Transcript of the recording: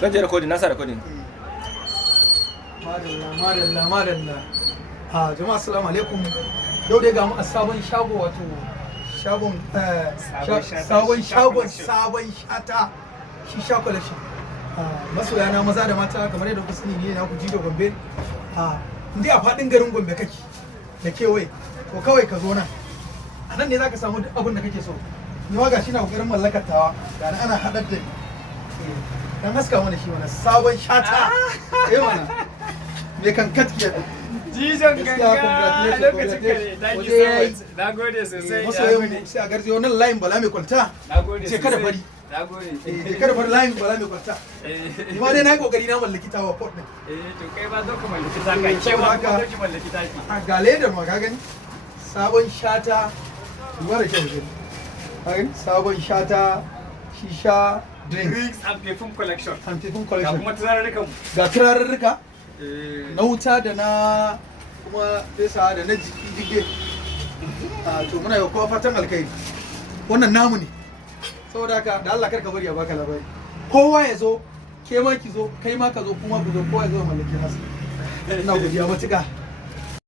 Zan je recording, na sa recording. Madalla. Jama'a assalamu alaikum. Yau dai ga mu a sabon shago, wato sabon shata shisha collection. Masoya na maza da mata, kamar yadda kuka sani ne na ku Jido Gombe. Indai a faɗin garin Gombe kake da kewaye, to kawai ka zo nan. A nan ne za ka samu duk abin da kake so. Ni ma gashi na kokarin mallakar tawa, ga ana haɗar da dan haska mana shi, mana sabon shata. Mana me kan katkiya da Jijon ganga lokacin kare, thank you so much. Na gode sosai. Masoyan sai a garje wannan layin Bala mai kwalta. Na gode sosai. Sai kada bari. Na gode. Kada bari layin Bala mai kwalta. Ni ma dai na yi kokari na mallaki tawa port din. To kai ba zo ka mallaki ta kai, ke ma ka zo ki mallaki ta ki. A ga ledar ma ka gani? Sabon shata mara kyau ne. Ka gani? Sabon shata shisha Drinks and perfume collection. and perfume Ga collection. kuma turarurrukan mu. Ga turarurruka Eh, na wuta da na kuma fesa da na jiki dige. To muna yi kowa fatan alkhairi. Wannan namu ne. Saboda haka da Allah kar ka bari ya baka labari. Kowa ya zo, ke ma ki zo, kai ma ka zo, kuma ku zo, kowa ya zo mallaki nasa. Ina godiya matuƙa.